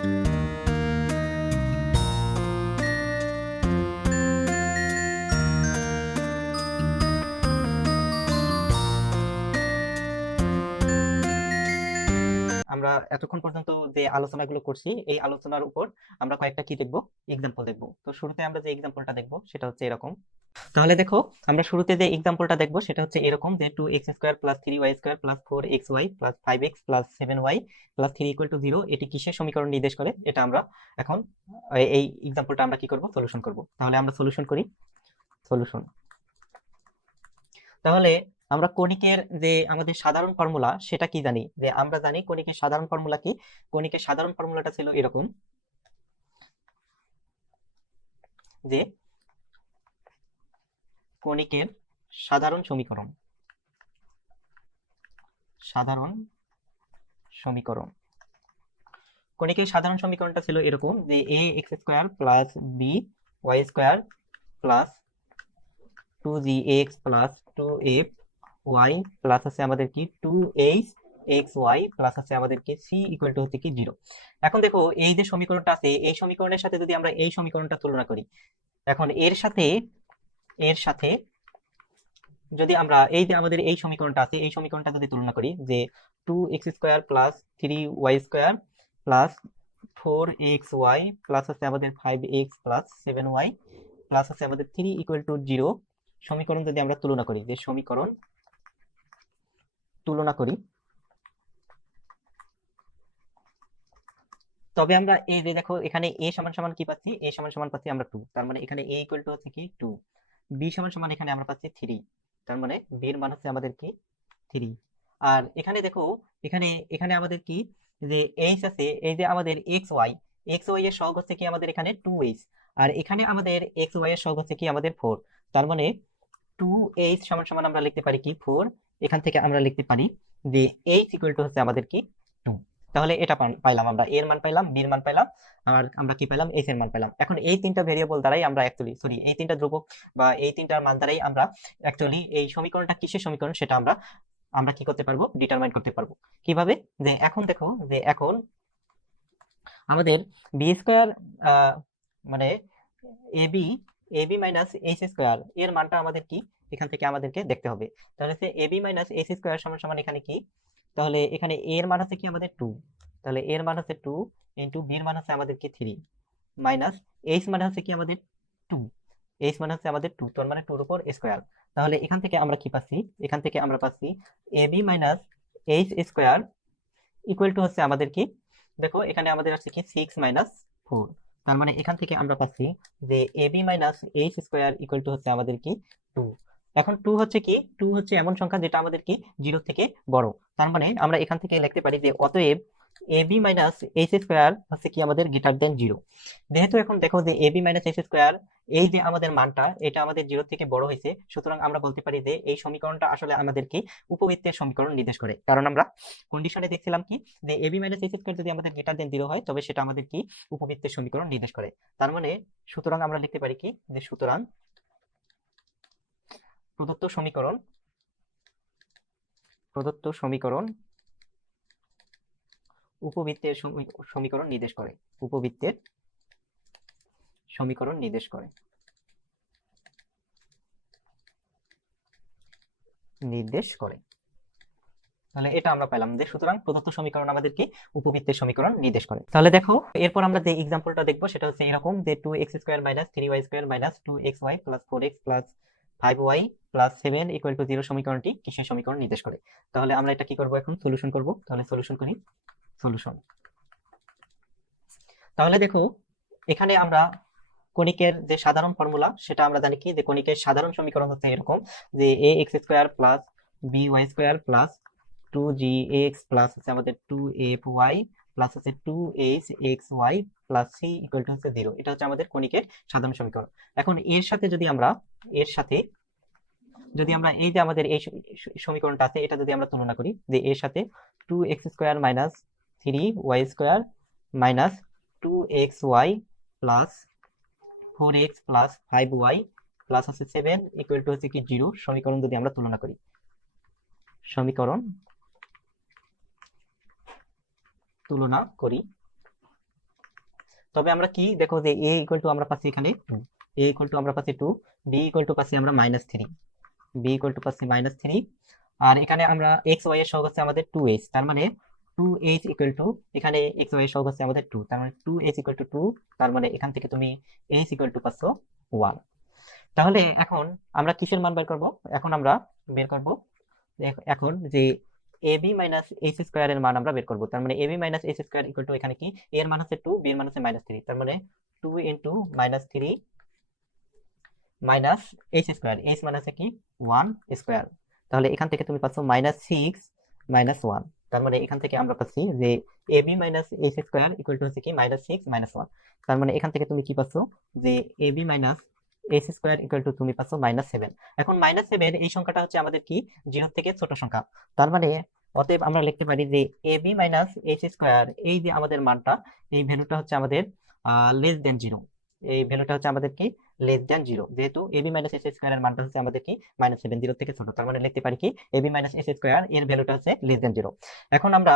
আমরা এতক্ষণ পর্যন্ত যে আলোচনাগুলো করছি এই আলোচনার উপর আমরা কয়েকটা কি দেখব, এক্সাম্পল দেখব। তো শুরুতে আমরা যে এক্সাম্পলটা দেখব সেটা হচ্ছে এরকম। তাহলে দেখো, আমরা শুরুতে যে এক্সাম্পলটা দেখব সেটা হচ্ছে এরকম যে 2x² + 3y² + 4xy + 5x + 7y + 3 = 0 এটি কিসের সমীকরণ নির্দেশ করে, এটা আমরা এখন এই এক্সাম্পলটা আমরা কি করব, সলিউশন করব। তাহলে আমরা সলিউশন করি। সলিউশন। তাহলে আমরা কণিকের যে আমাদের সাধারণ ফর্মুলা সেটা কি জানি, যে আমরা জানি কণিকের সাধারণ ফর্মুলা কি। কণিকের সাধারণ ফর্মুলাটা ছিল এরকম যে কণিকের সাধারণ সমীকরণ, সাধারণ সমীকরণ কণিকের সাধারণ সমীকরণটা ছিল এরকম যে ax² + by² + 2gx + 2fy plus আছে আমাদের কি 2hxy প্লাস আছে আমাদের কি c ইকুয়াল টু হচ্ছে কি 0। এখন দেখো, এই যে সমীকরণটা আছে এই সমীকরণের সাথে যদি আমরা এই সমীকরণটা তুলনা করি, এখন এর সাথে যদি আমরা এই যে আমাদের এই সমীকরণটা আছে এই সমীকরণটা যদি তুলনা করি, যে 2x² + 3y² plus 4xy plus আছে আমাদের 5x + 7y প্লাস আছে আমাদের 3 = 0 সমীকরণ যদি আমরা তুলনা করি, যে সমীকরণ তুলনা করি, তবে আমরা এই যে দেখো এখানে a সমান সমান কি পাচ্ছি, a সমান সমান পাচ্ছি আমরা 2, তার মানে এখানে a ইকুয়াল টু হচ্ছে কি 2। b সমান সমান এখানে আমরা পাচ্ছি 3, তার মানে b এর মান হচ্ছে আমাদের কি 3। আর এখানে দেখো, এখানে এখানে আমাদের কি, যে h আছে, এই যে আমাদের xy এর সহগ হচ্ছে কি আমাদের এখানে 2h, আর এখানে আমাদের xy এর সহগ হচ্ছে কি আমাদের 4, তার মানে 2h সমান সমান আমরা লিখতে পারি কি 4। এখান থেকে আমরা লিখতে পারি যে h ইকুয়াল টু হচ্ছে আমাদের কি 2। তাহলে এটা পাইলাম, আমরা এর মান পাইলাম, বি এর মান পাইলাম, আর আমরা কি পাইলাম, এইচ এর মান পাইলাম। এখন এই তিনটা ভেরিয়েবল দ্বারাই আমরা অ্যাকচুয়ালি, সরি, এই তিনটা ধ্রুবক বা এই তিনটার মান দ্বারাই আমরা অ্যাকচুয়ালি এই সমীকরণটা কিসের সমীকরণ সেটা আমরা আমরা কি করতে পারবো, ডিটারমাইন করতে পারবো। কিভাবে, যে এখন দেখো, যে এখন আমাদের বি² মানে AB AB minus h square এর মানটা আমাদের কি এখান থেকে আমাদেরকে দেখতে হবে। তাহলে হচ্ছে এবি মাইনাস এইচ স্কোয়ার সমান সমান এখানে কি, তাহলে এখানে a এর মান হচ্ছে কি আমাদের 2, তাহলে এর মান হচ্ছে 2 ইন্টু বি এর মান হচ্ছে আমাদের কি 3 মাইনাস এইচ মানে হচ্ছে কি আমাদের 2, এইচ মানে হচ্ছে আমাদের 2, তার মানে 2 এর উপর স্কোয়ার। তাহলে এখান থেকে আমরা কি পাচ্ছি, এখান থেকে আমরা পাচ্ছি AB minus h square equal to হচ্ছে আমাদের কি, দেখো এখানে আমাদের আছে কি 6 - 4, তার মানে এখান থেকে আমরা পাচ্ছি যে AB minus h square equal to হচ্ছে আমাদের কি 2। এখন 2 হচ্ছে কি, 2 হচ্ছে এমন সংখ্যা যেটা আমাদের কি 0 থেকে বড়, তার মানে আমরা এখান থেকে লিখতে পারি যে অতএব এবি মাইনাস এইচ স্কোয়ার হচ্ছে কি আমাদের গ্রেটার দেন 0। যেহেতু এখন দেখো যে এবি মাইনাস এইচ স্কোয়ার এই যে আমাদের মানটা এটা আমাদের 0 থেকে বড় হয়েছে, সুতরাং আমরা বলতে পারি যে এই সমীকরণটা আসলে আমাদের কি উপবৃত্তের সমীকরণ নির্দেশ করে। কারণ আমরা কন্ডিশনে দেখছিলাম কি, যে এবি মাইনাস এইচ স্কোয়ার যদি আমাদের গ্রেটার দেন 0 হয় তবে সেটা আমাদের কি উপবৃত্তের সমীকরণ নির্দেশ করে। তার মানে সুতরাং আমরা লিখতে পারি কি, যে সুতরাং প্রদত্ত সমীকরণ উপবৃত্তের সমীকরণ নির্দেশ করে, উপবৃত্তের সমীকরণ নির্দেশ করে। তাহলে এটা আমরা পেলাম যে সুতরাং প্রদত্ত সমীকরণ আমাদেরকে উপবৃত্তের সমীকরণ নির্দেশ করে। তাহলে দেখো, এরপর আমরা যে এক্সাম্পলটা দেখবো সেটা হচ্ছে এরকম যে 2x² - 3y² - 2xy + 4x + 5y + 7 = 0 সমীকরণটি কিসের সমীকরণ নির্দেশ করে। তাহলে আমরা এটা কি করব, এখন সলিউশন করব। তাহলে সলিউশন করি। সলিউশন। তাহলে দেখো, এখানে আমরা কণিকের যে সাধারণ ফর্মুলা সেটা আমরা জানি কি, যে কণিকের সাধারণ সমীকরণ হচ্ছে এরকম যে ax² + by² + 2gx প্লাস হচ্ছে আমাদের 2fy প্লাস হচ্ছে 2hxy plus c equal to হচ্ছে 0। এটা হচ্ছে আমাদের কণিকের সাধারণ সমীকরণ। এখন এর সাথে যদি আমরা এই যে আমাদের এই সমীকরণটা আছে এটা যদি আমরা তুলনা করি, যে এর সাথে 2x² - 3y² - 2xy plus 4x plus 5y plus হচ্ছে 7 ইকুয়াল টু হচ্ছে কি 0 সমীকরণ যদি আমরা তুলনা করি, সমীকরণ তুলনা করি, তবে আমরা কি দেখো যে a ইকুয়াল টু আমরা পাচ্ছি এখানে 2, a ইকুয়াল টু আমরা পাচ্ছি 2, b ইকুয়াল টু পাচ্ছি আমরা -3, b ইকুয়াল টু পাচ্ছি -3, আর এখানে আমরা x y এর সহগ হচ্ছে আমাদের 2h, তার মানে 2h ইকুয়াল টু এখানে x y এর সহগ হচ্ছে আমাদের 2, তার মানে 2h ইকুয়াল টু 2, তার মানে এখান থেকে তুমি h ইকুয়াল টু পাচ্ছ 1। তাহলে এখন আমরা কিসের মান বের করব? এখন আমরা বের করব এখন যে ab মাইনাস এইচ স্কোয়ার এর মান আমরা বের করব। তার মানে ab minus h square equal to এখানে কি a এর মান হচ্ছে 2, b এর মান হচ্ছে -3, তার মানে 2 into -3 minus h square, H মানে হচ্ছে কি 1 স্কোয়ার। তাহলে এখান থেকে তুমি পাচ্ছ -6 -1, তার মানে এখান থেকে আমরা পাচ্ছি যে ab minus h square equal to হচ্ছে কি -6 -1, তার মানে এখান থেকে তুমি কি পাচ্ছ যে ab minus h square equal to তুমি পাচ্ছ -7। এখন -7 এই সংখ্যাটা হচ্ছে আমাদের কি 0 থেকে ছোট সংখ্যা, তার মানে অতএব আমরা লিখতে পারি যে ab মাইনাস এইচ স্কোয়ার, এই যে আমাদের মানটা, এই ভ্যালুটা হচ্ছে আমাদের লেস দেন 0, এই ভ্যালুটা হচ্ছে আমাদের কি লেস দেন 0, যেহেতু ab মাইনাস এইচ স্কোয়ার এর মানটা হচ্ছে আমাদের কি -7, 0 থেকে ছোট, তার মানে লিখতে পারি কি ab মাইনাস এইচ স্কোয়ার এর ভ্যালুটা হচ্ছে লেস দেন 0। এখন আমরা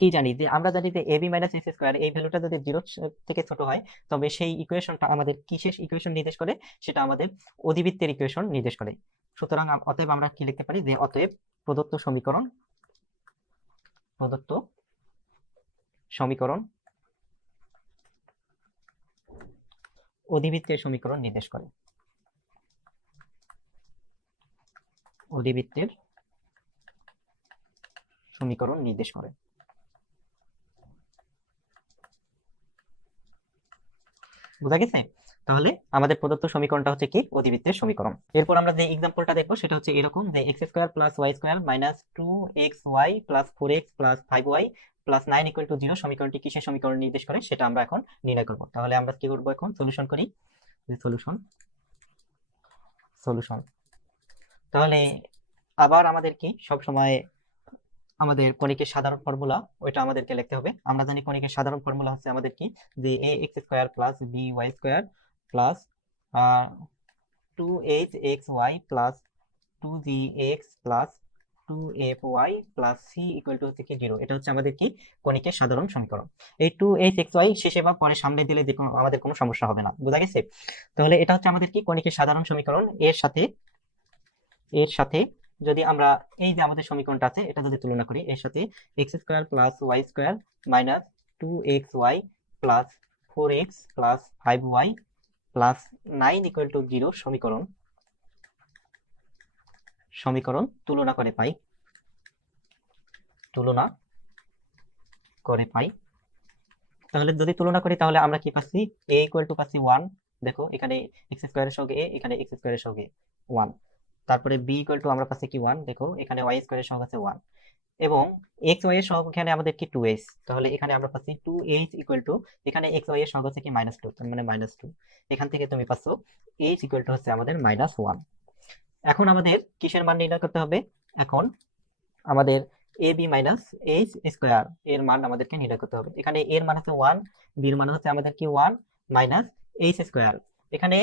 কি জানি যে আমরা জানি যে ab মাইনাস এইচ স্কোয়ার এই ভ্যালুটা যদি 0 থেকে ছোট হয়, তবে সেই ইকুয়েশনটা আমাদের কিসের ইকুয়েশন নির্দেশ করে? সেটা আমাদের অধিবৃত্তের ইকুয়েশন নির্দেশ করে। সুতরাং অতএব আমরা কি লিখতে পারি যে অতএব প্রদত্ত সমীকরণ অধিবৃত্তের সমীকরণ নির্দেশ করে, অধিবৃত্তের সমীকরণ নির্দেশ করে। বুঝা গেছে? তাহলে আমাদের প্রদত্ত সমীকরণটা হচ্ছে কি অধিবৃত্তের সমীকরণ। এরপর আমরা যে এক্সাম্পলটা দেখবো সেটা হচ্ছে এরকম যে x square plus y square minus 2xy plus 4x plus 5y plus 9 equal to 0 সমীকরণটি কিসের সমীকরণ নির্দেশ করে সেটা আমরা এখন নির্ণয় করব। তাহলে আমরা কি করব? এখন সলিউশন করি। সলিউশন তাহলে আবার আমাদের কি সব সময় আমাদের কণিকের সাধারণ ফর্মুলা ওইটা আমাদেরকে লিখতে হবে। আমরা জানি কণিকের সাধারণ ফর্মুলা হচ্ছে আমাদের কি যে ax square plus by square plus 2hxy plus 2gx plus 2fy plus c equal to হচ্ছে কি 0। এটা হচ্ছে আমাদের কি কণিকের সাধারণ সমীকরণ। এই 2hxy শেষে বা পরে সামনে দিলে যে কোনো আমাদের কোনো সমস্যা হবে না। বোঝা গেছে? তাহলে এটা হচ্ছে আমাদের কি কণিকের সাধারণ সমীকরণ। এর সাথে যদি আমরা এই যে আমাদের সমীকরণটা আছে এটা যদি তুলনা করি, এর সাথে x square plus y square minus 2xy plus 4x plus 5y plus 9 equal to 0 সমীকরণ তুলনা করে পাই। তাহলে যদি তুলনা করি তাহলে আমরা কি পাচ্ছি? a ইকুয়াল টু পাচ্ছি 1, দেখো এখানে x স্কয়ারের সঙ্গে a, এখানে x স্কয়ারের সঙ্গে 1, তারপরে b ইকুয়াল টু আমরা পাচ্ছি কি 1, দেখো এখানে y স্কয়ারের সঙ্গে আছে 1, এবং x y এর সহগ এখানে আমাদের কি 2h, তাহলে এখানে আমরা পাচ্ছি 2h ইকুয়াল টু এখানে x y এর সহগ হচ্ছে কি -2, তার মানে -2, এখান থেকে তুমি পাচ্ছো h ইকুয়াল টু হচ্ছে আমাদের -1। এখন আমাদের কিসের মান নির্ণয় করতে হবে? এখন আমাদের ab মাইনাস এইচ স্কোয়ার এর মান আমাদেরকে নির্ণয় করতে হবে। এখানে এর মান হচ্ছে 1, b এর মান হচ্ছে আমাদের কি 1 মাইনাস এইচ স্কোয়ার, এখানে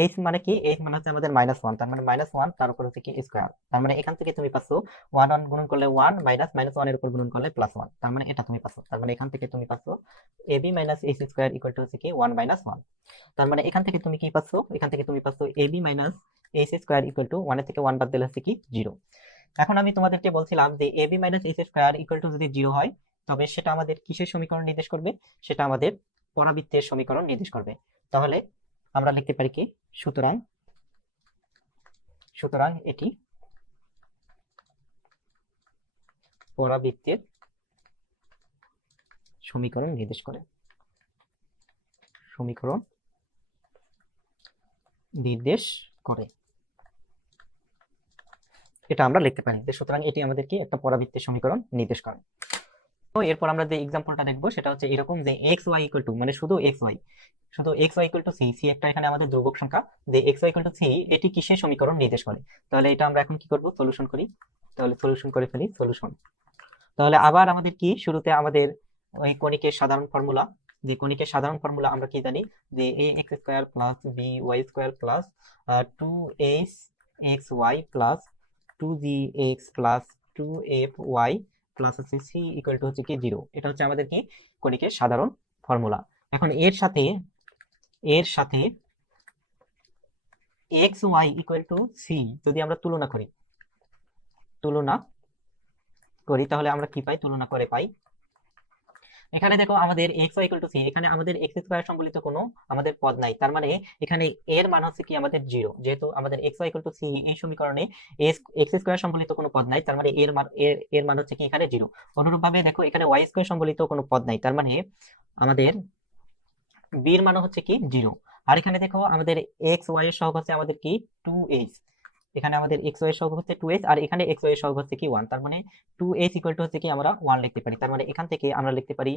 এইচ মানে কি এইচ মানে হচ্ছে আমাদের -1, তার মানে -1 তার উপর হচ্ছে কি স্কোয়ার, তার মানে এখান থেকে তুমি পাচ্ছো 1 1 গুণন করলে 1 মাইনাস -1 এর উপর গুণন করলে +1, তার মানে এটা তুমি পাচ্ছো, তার মানে এখান থেকে তুমি পাচ্ছো ab minus h square equal to হচ্ছে কি 1 -1, তার মানে এখান থেকে তুমি কি পাচ্ছো? এখান থেকে তুমি পাচ্ছো ab minus h square equal two 1 এর থেকে 1 বাদ দিলে হচ্ছে কি 0। এখন আমি তোমাদেরকে বলছিলাম যে ab minus h square equal two যদি 0 হয়, তবে সেটা আমাদের কিসের সমীকরণ নির্দেশ করবে? সেটা আমাদের পরাবৃত্তের সমীকরণ নির্দেশ করবে। তাহলে আমরা লিখতে পারি কি সুতরাং এটি পরাবৃত্তের সমীকরণ নির্দেশ করে, এটা আমরা লিখতে পারি যে সুতরাং এটি আমাদের কি একটা পরাবৃত্তের সমীকরণ নির্দেশ করে। তো এরপর আমরা যে এক্সাম্পলটা দেখবো সেটা হচ্ছে এরকম যে xy ইকুয়াল টু মানে শুধু xy ইকুয়াল টু c একটা এখানে আমাদের ধ্রুবক সংখ্যা, যে xy ইকুয়াল টু c এটি কিসের সমীকরণ নির্দেশ করে? তাহলে এটা আমরা এখন কি করব? সলিউশন করি। তাহলে সলিউশন করে ফেলি। তাহলে আবার আমাদের কি শুরুতে আমাদের ওই কণিকের সাধারণ ফর্মুলা, যে কণিকের সাধারণ ফর্মুলা আমরা কি জানি যে ax square plus by square plus 2hxy plus 2gx plus 2fy plus হচ্ছে c ইকুয়াল টু হচ্ছে কি 0। এটা হচ্ছে আমাদের কি কণিকের সাধারণ ফর্মুলা। এখন এর সাথে x y equal to c যদি আমরা তুলনা করি তাহলে আমরা কি পাই? তুলনা করে পাই, এখানে দেখো আমাদের x y equal to c, এখানে আমাদের এক্স স্কোয়ার সম্বলিত কোনো আমাদের পদ নাই, তার মানে এখানে এর মান হচ্ছে কি আমাদের জিরো, যেহেতু আমাদের x y equal to c এই সমীকরণে এক্স স্কোয়ার সম্বলিত কোনো পদ নাই, তার মানে এর মান হচ্ছে কি এখানে জিরো। অনুরূপভাবে দেখো এখানে ওয়াই স্কোয়ার সম্বলিত কোনো পদ নাই, তার মানে আমাদের বির মান হচ্ছে কি জিরো। আর এখানে দেখো আমাদের এক্স ওয়াই এর সহগ হচ্ছে আমাদের কি 2h, এখানে আমাদের এক্স ওয়াই এর সহগ হচ্ছে 2h, আর এখানে এক্স ওয়াই এর সহগ হচ্ছে কি 1, তার মানে 2h ইকুয়াল টু হচ্ছে কি আমরা 1 লিখতে পারি, তার মানে এখান থেকে আমরা লিখতে পারি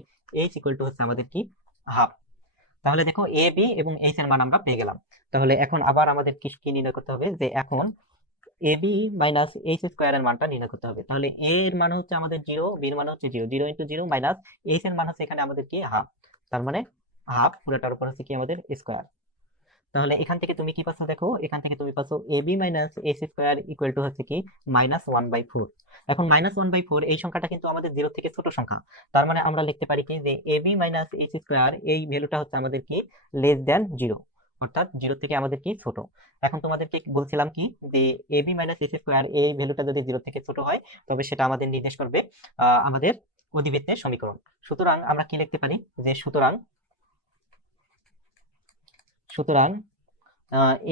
h ইকুয়াল টু হচ্ছে আমাদের কি হাফ। তাহলে দেখো এ বি এবং এইচ এর মান আমরা পেয়ে গেলাম। তাহলে এখন আবার আমাদের কি নির্ণয় করতে হবে, যে এখন এ বি মাইনাস এইচ স্কোয়ার এর মানটা নির্ণয় করতে হবে। তাহলে এ এর মান হচ্ছে আমাদের জিরো, বি এর মান হচ্ছে zero, zero into zero minus H এর মান হচ্ছে এখানে আমাদের কি হাফ, তার মানে হাফ পুরোটার উপর হচ্ছে কি আমাদের স্কোয়ার। তাহলে এখান থেকে তুমি কি পাচ্ছ, দেখো এখান থেকে তুমি পাচ্ছ a b minus h square equal to হচ্ছে কি -1/4। এখন -1/4 এই সংখ্যাটা কিন্তু আমাদের জিরো থেকে ছোট সংখ্যা, তার মানে আমরা লিখতে পারি কি যে এ বি মাইনাস এইচ স্কোয়ার এই ভ্যালুটা হচ্ছে আমাদের কি লেস দেন জিরো, অর্থাৎ জিরো থেকে আমাদের কি ছোট। এখন তোমাদেরকে বলছিলাম কি যে এ বি মাইনাস এইচ স্কোয়ার এই ভ্যালুটা যদি জিরো থেকে ছোট হয় তবে সেটা আমাদের নির্দেশ করবে আমাদের অধিবৃত্তের সমীকরণ। সুতরাং আমরা কি লিখতে পারি, যে সুতরাং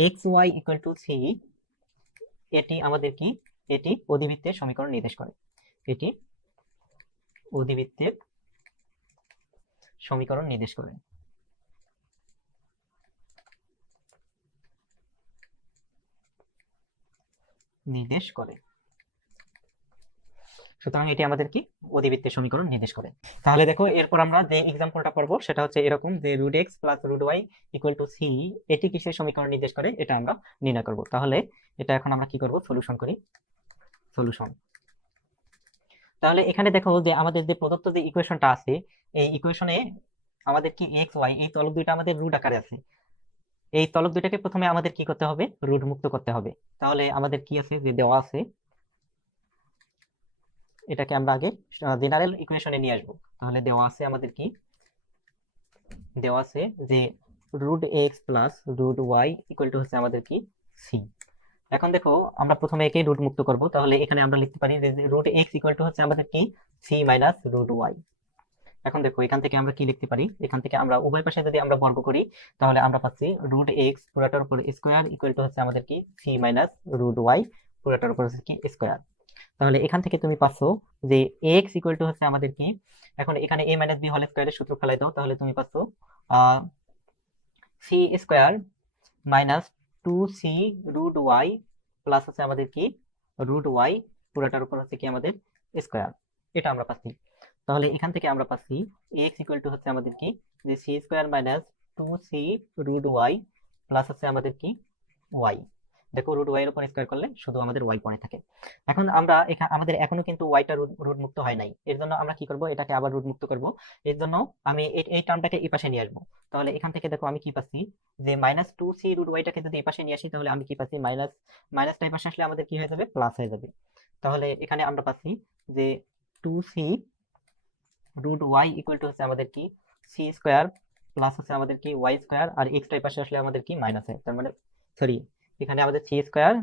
x y equal to c, এটি আমাদের কি, এটি অধিবৃত্তের সমীকরণ নির্দেশ করে, এটি অধিবৃত্তের সমীকরণ নির্দেশ করে। সুতরাং এটি আমাদের কি অধিবৃত্তের সমীকরণ নির্দেশ করে। তাহলে দেখো এরপর আমরা যে এক্সাম্পলটা পড়বো সেটা হচ্ছে এরকম, যে root x plus root y equal to c, এটি কিসের সমীকরণ নির্দেশ করে এটা আমরা নির্ণয় করব। তাহলে এটা এখন আমরা কি করব, সলিউশন করি। সলিউশন, তাহলে এখানে দেখো যে আমাদের যে প্রদত্ত যে ইকুয়েশনটা আছে, এই ইকুয়েশনে আমাদের কি এক্স ওয়াই এই তলক দুইটা আমাদের রুট আকারে আছে, এই তলক দুইটাকে প্রথমে আমাদের কি করতে হবে, রুট মুক্ত করতে হবে। তাহলে আমাদের কি আছে, যে দেওয়া আছে, এটাকে আমরা আগে জেনারেল ইকুয়েশনে নিয়ে আসবো। তাহলে দেওয়া আছে আমাদের কি, দেওয়া আছে যে root x plus root y equal to হচ্ছে আমাদের কি সি। এখন দেখো আমরা প্রথমে একে রুট মুক্ত করব, তাহলে এখানে আমরা লিখতে পারি যে রুট এক্স ইকুয়াল টু হচ্ছে আমাদের কি সি মাইনাস রুট ওয়াই। এখন দেখো এখান থেকে আমরা কি লিখতে পারি, এখান থেকে আমরা উভয় পাশে যদি আমরা বর্গ করি তাহলে আমরা পাচ্ছি রুট এক্স পুরোটার উপর স্কোয়ার ইকুয়াল টু হচ্ছে আমাদের কি সি মাইনাস রুট ওয়াই পুরোটার উপর হচ্ছে কি স্কোয়ার। তাহলে এখান থেকে তুমি পাচ্ছো যে এক্স ইকুয়াল টু হচ্ছে আমাদের কি, এখন এখানে এ মাইনাস বি হোল স্কোয়ারের সূত্র ফেলাই দাও, তাহলে তুমি পাচ্ছো c square minus 2c root y plus হচ্ছে আমাদের কি রুট ওয়াই পুরোটার উপর হচ্ছে কি আমাদের স্কোয়ার, এটা আমরা পাচ্ছি। তাহলে এখান থেকে আমরা পাচ্ছি এক্স ইকুয়াল টু হচ্ছে আমাদের কি, যে c square minus 2c root y plus হচ্ছে আমাদের কি ওয়াই। দেখো রুট ওয়াই এর উপর স্কোয়ার করলে শুধু আমাদের ওয়াই পড়ে থাকে। এখন আমরা আমাদের এখনো কিন্তু ওয়াইটা রুট মুক্ত হয় নাই, এর জন্য আমরা কি করব, এটাকে আবার রুট মুক্ত করব। এর জন্য আমি এই টার্মটাকে এই পাশে নিয়ে আসবো। তাহলে এখান থেকে দেখো আমি কি পাচ্ছি, যে -2c রুট ওয়াইটাকে যদি এই পাশে নিয়ে আসি তাহলে আমি কি পাচ্ছি, মাইনাসটা এই পাশে আসলে আমাদের কি হয়ে যাবে, প্লাস হয়ে যাবে। তাহলে এখানে আমরা পাচ্ছি যে 2c root y equal to হচ্ছে আমাদের কি সি স্কোয়ার প্লাস হচ্ছে আমাদের কি ওয়াই স্কোয়ার, আর এক্স টাই পাশে আসলে আমাদের কি মাইনাস হয়, তার মানে সরি এখানে আমাদের সি স্কোয়ার,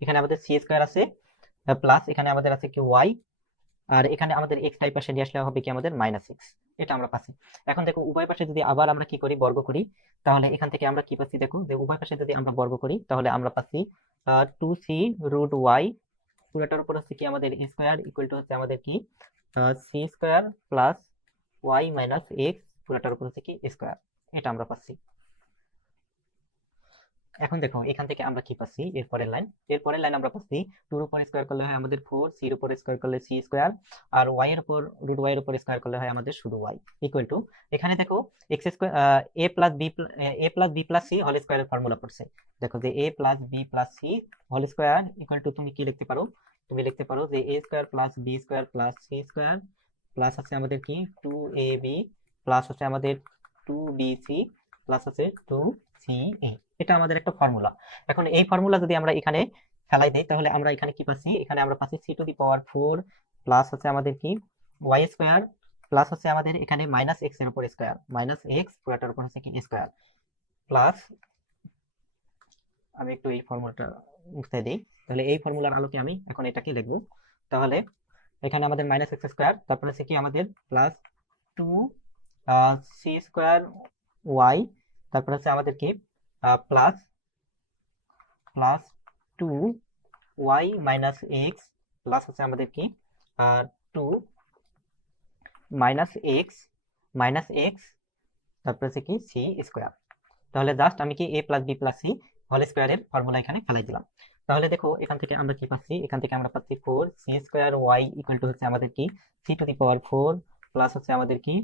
এখানে আমাদের সি স্কোয়ার আছে প্লাস এখানে আমাদের আছে কি ওয়াই, আর এখানে আমাদের এক্স টাই পাশে নিয়ে আসলে হবে কি আমাদের -6, এটা আমরা পাচ্ছি। এখন দেখো উভয় পাশে যদি আবার আমরা কি করি, বর্গ করি, তাহলে এখান থেকে আমরা কি পাচ্ছি, দেখো যে উভয় পাশে যদি আমরা বর্গ করি তাহলে আমরা পাচ্ছি 2c রুট ওয়াই পুরোটার উপর হচ্ছে কি আমাদের স্কোয়ার ইকুয়াল টু হচ্ছে আমাদের কি c square plus y minus x পুরোটার উপর হচ্ছে কি স্কোয়ার, এটা আমরা পাচ্ছি। এখন দেখো এখান থেকে আমরা কি পাচ্ছি, এরপরের লাইন আমরা পাচ্ছি 2 এর উপর স্কোয়ার করলে হয় আমাদের 4, সি এর উপর স্কোয়ার করলে সি স্কোয়ার, আর ওয়াই এর উপর রুট ওয়াই এর উপর স্কোয়ার করলে হয় আমাদের শুধু ওয়াই ইকুয়াল টু, এখানে দেখো x square a plus b plus c whole স্কোয়ারের ফর্মুলা পড়ছে। দেখো যে a plus b plus c whole square equal to তুমি কি লিখতে পারো, তুমি লিখতে পারো যে a square plus b square plus c square plus হচ্ছে আমাদের কি 2ab প্লাস হচ্ছে আমাদের 2bc প্লাস হচ্ছে 2ca, এটা আমাদের একটা ফর্মুলা। এখন এই ফর্মুলা যদি আমরা এখানে ফেলাই দিই তাহলে আমরা এখানে কি পাচ্ছি, এখানে আমরা পাচ্ছি c two the power 4 plus হচ্ছে আমাদের কি ওয়াই স্কোয়ার প্লাস হচ্ছে আমাদের এখানে মাইনাস এক্স এর উপর স্কোয়ার, মাইনাস এক্স পুরোটার উপর হচ্ছে কি স্কোয়ার, প্লাস আমি একটু এই ফর্মুলাটা মুছে দিই, তাহলে এই ফর্মুলার আলোকে আমি এখন এটাকে লিখবো। তাহলে এখানে আমাদের মাইনাস এক্স স্কোয়ার, তারপরে হচ্ছে কি আমাদের প্লাস 2 সি স্কোয়ার ওয়াই, তারপরে হচ্ছে আমাদের কি plus plus 2 y minus x, plus হচ্ছে আমাদের কি 2 মাইনাস এক্স, তারপরে হচ্ছে কি সি স্কোয়ার। তাহলে জাস্ট আমি কি a plus b plus c whole স্কোয়ারের ফর্মুলা এখানে ফেলাই দিলাম। তাহলে দেখো এখান থেকে আমরা কি পাচ্ছি, এখান থেকে আমরা পাচ্ছি 4 c square y equal to হচ্ছে আমাদের কি c to the power 4, plus হচ্ছে আমাদের কি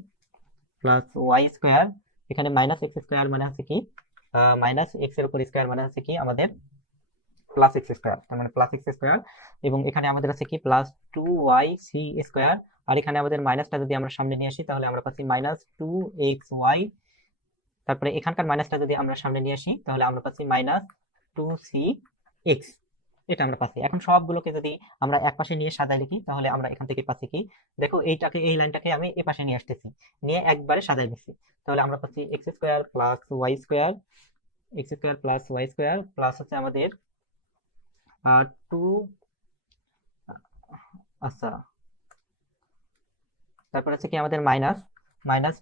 প্লাস ওয়াই স্কোয়ার, এখানে মাইনাস এক্স স্কোয়ার মানে হচ্ছে কি মাইনাস এক্স এর উপর স্কোয়ার মানে হচ্ছে কি আমাদের প্লাস এক্স স্কোয়ার, তার মানে প্লাস এক্স স্কোয়ার, এবং এখানে আমাদের আছে কি প্লাস 2y সি স্কোয়ার, আর এখানে আমাদের মাইনাসটা যদি আমরা সামনে নিয়ে আসি তাহলে আমরা পাচ্ছি মাইনাস 2xy, তারপরে এখানকার মাইনাসটা যদি আমরা সামনে নিয়ে আসি তাহলে আমরা পাচ্ছি মাইনাস 2cx, এটা আমরা পাচ্ছি। এখন সবগুলোকে যদি আমরা এক পাশে নিয়ে সাজাই লিখি তাহলে আমরা এখান থেকে পাচ্ছি কি, দেখো এইটাকে এই লাইনটাকে আমি এই পাশে নিয়ে আসতেছি, নিয়ে একবারে সাজাই নিচ্ছি, তাহলে আমরা পাচ্ছি x square plus y square, x square plus y square, plus হচ্ছে আমাদের 2 আচ্ছা, তারপর হচ্ছে কি আমাদের minus minus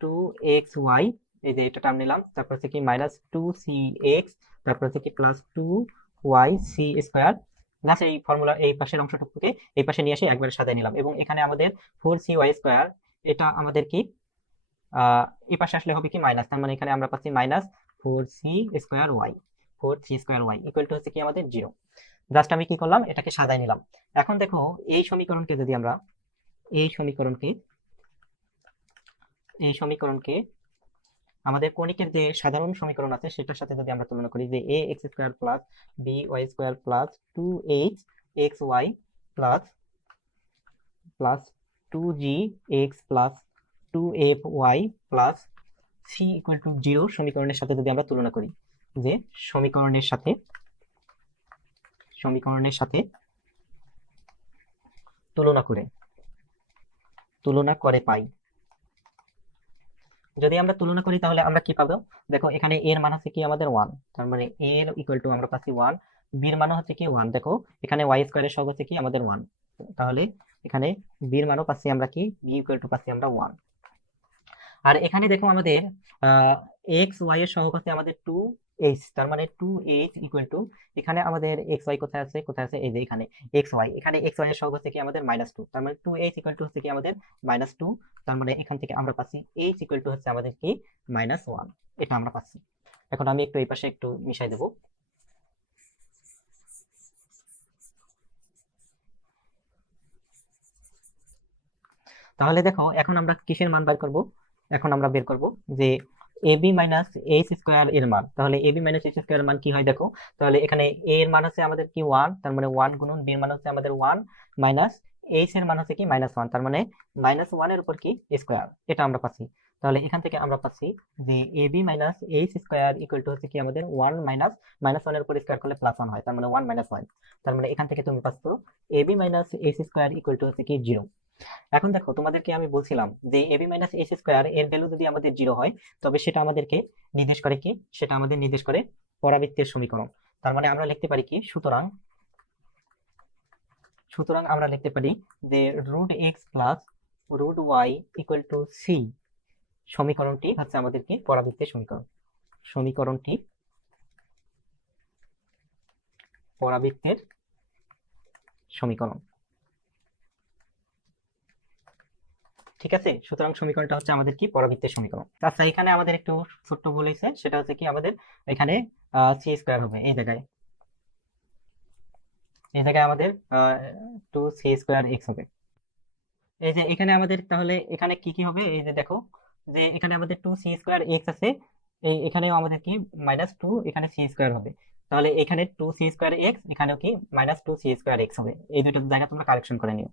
two x y, এই যে এটা টার্ম নিলাম, তারপর হচ্ছে কি মাইনাস 2cx, তারপর হচ্ছে কি প্লাস 2y সি স্কোয়ার, না এই ফর্মুলা এই পাশের অংশটুকুকে এই পাশে নিয়ে এসে একবারে সাজায় নিলাম, এবং এখানে আমাদের 4cy স্কোয়ার, এটা আমাদের কি এই পাশে আসলে হবে কি মাইনাস, তার মানে এখানে আমরা পাচ্ছি minus 4c square y equal to হচ্ছে কি আমাদের 0। জাস্ট আমি কি করলাম, এটাকে সাজায় নিলাম। এখন দেখো এই সমীকরণকে যদি আমরা এই সমীকরণকে আমাদের কণিকের যে সাধারণ সমীকরণ আছে সেটার সাথে যদি আমরা তুলনা করি, যে a x square plus b y square plus 2h(x(y) plus 2g(x) plus 2f(y) plus c equal to 0 সমীকরণের সাথে যদি আমরা তুলনা করি, যে সমীকরণের সাথে তুলনা করে পাই, যদি আমরা তুলনা করি তাহলে আমরা কি পাবো, দেখো এখানে এর মান হচ্ছে কি আমাদের 1, তার মানে এর ইকুয়াল টু আমরা পাচ্ছি 1, বির মান হচ্ছে কি 1, দেখো এখানে ওয়াই স্কোয়ারের সহগ হচ্ছে কি আমাদের 1, তাহলে এখানে বির মানও পাচ্ছি আমরা কি বি ইকুয়াল টু পাচ্ছি আমরা 1। আর এখানে দেখো আমাদের এক্স ওয়াই এর সহগ হচ্ছে আমাদের 2h, তার মানে 2h ইকুয়াল টু, এখানে আমাদের এক্স ওয়াই কোথায় আছে এই যে এখানে এক্স ওয়াই, এখানে এক্স ওয়াই এর সহগ হচ্ছে কি আমাদের -2, তার মানে 2h ইকুয়াল টু হচ্ছে কি আমাদের -2, তার মানে এখান থেকে আমরা পাচ্ছি h ইকুয়াল টু হচ্ছে আমাদের কি -1, এটা আমরা পাচ্ছি। এখন আমি একটু এই পাশে একটু মিশাই দেব, তাহলে দেখো এখন আমরা কিসের মান বের করব, এখন আমরা বের করব যে ab মাইনাস এইচ স্কোয়ার এর মান, তাহলে ab মাইনাস এইচ স্কোয়ার এর মান কি হয় দেখো, তাহলে এখানে a এর মান হচ্ছে আমাদের কি 1, তার মানে 1 গুণন b এর মান হচ্ছে আমাদের 1 মাইনাস এইচ এর মান হচ্ছে কি -1, তার মানে -1 এর উপর কি স্কোয়ার, এটা আমরা পাচ্ছি। তাহলে এখান থেকে আমরা পাচ্ছি যে ab minus h square equal to হচ্ছে কি আমাদের 1 মাইনাস -1 এর উপর স্কোয়ার করলে +1 হয়, তার মানে 1 -1, তার মানে এখান থেকে তুমি পাচ্ছ ab minus h square equal to হচ্ছে কি 0। এখন দেখো তোমাদেরকে আমি বলছিলাম যে ab মাইনাস এইচ স্কোয়ার এর ভ্যালু যদি আমাদের 0 হয় তবে সেটা আমাদেরকে নির্দেশ করে কি, সেটা আমাদের নির্দেশ করে পরাবৃত্তের সমীকরণ। তার মানে আমরা লিখতে পারি কি, সুতরাং আমরা লিখতে পারি যে √x plus √y equal to c, সমীকরণটি হচ্ছে আমাদের কি পরাবৃত্তের সমীকরণটি পরাবৃত্তের সমীকরণ, ঠিক আছে। সুতরাং সমীকরণটা হচ্ছে আমাদের কি পরাবৃত্তের সমীকরণ। আচ্ছা এখানে আমাদের একটু ছোট্ট ভুল হয়েছে, সেটা হচ্ছে কি আমাদের এখানে সি স্কোয়ার হবে এই জায়গায় আমাদের 2c²x হবে। এই যে এখানে আমাদের তাহলে এখানে কি কি হবে, এই যে দেখো যে এখানে আমাদের 2c²x আছে, এখানেও আমাদের কি -2, এখানে c² হবে, তাহলে এখানে 2c²x, এখানেও কি -2c²x হবে, এই দুটো জায়গা তোমরা কারেকশন করে নিও।